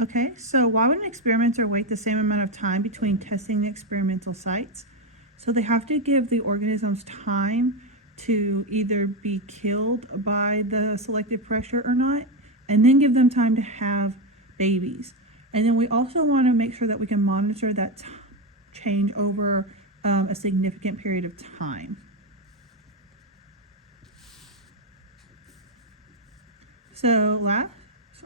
Okay, so why would an experimenter wait the same amount of time between testing the experimental sites? So they have to give the organisms time to either be killed by the selective pressure or not, and then give them time to have babies. And then we also want to make sure that we can monitor that change over a significant period of time. So last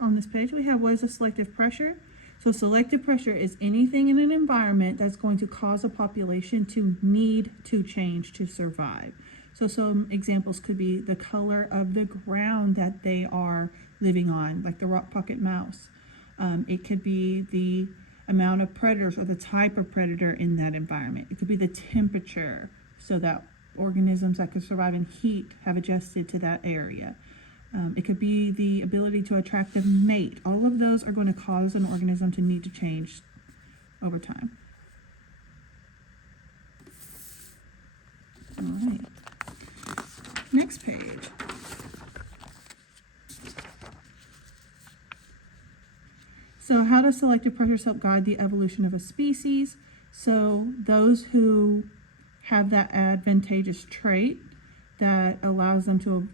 on this page we have, what is a selective pressure? So selective pressure is anything in an environment that's going to cause a population to need to change to survive. So some examples could be the color of the ground that they are living on, like the rock pocket mouse. It could be the amount of predators or the type of predator in that environment. It could be the temperature, so that organisms that could survive in heat have adjusted to that area. It could be the ability to attract a mate. All of those are going to cause an organism to need to change over time. All right. Next page. So how does selective pressures help guide the evolution of a species? So those who have that advantageous trait that allows them to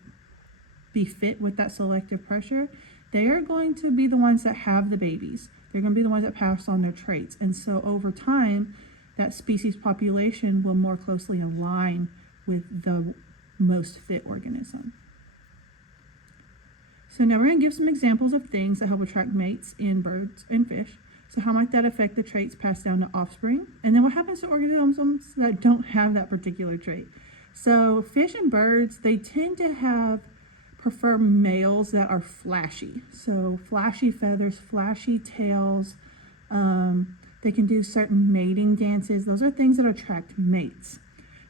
be fit with that selective pressure, they are going to be the ones that have the babies. They're going to be the ones that pass on their traits. And so over time, that species population will more closely align with the most fit organism. So now we're going to give some examples of things that help attract mates in birds and fish. So how might that affect the traits passed down to offspring? And then what happens to organisms that don't have that particular trait? So fish and birds, they tend to prefer males that are flashy. So flashy feathers, flashy tails. They can do certain mating dances. Those are things that attract mates.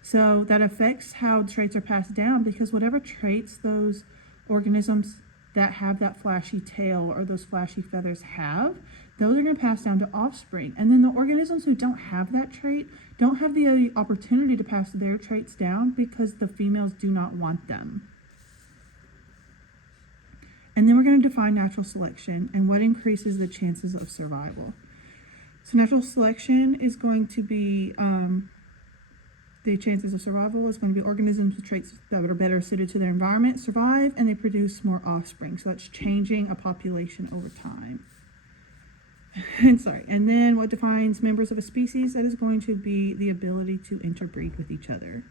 So that affects how traits are passed down, because whatever traits those organisms that have that flashy tail or those flashy feathers have, those are going to pass down to offspring. And then the organisms who don't have that trait don't have the opportunity to pass their traits down because the females do not want them. And then we're going to define natural selection and what increases the chances of survival. So natural selection is going to be, the chances of survival is going to be organisms with traits that are better suited to their environment survive, and they produce more offspring. So that's changing a population over time. And then what defines members of a species? That is going to be the ability to interbreed with each other.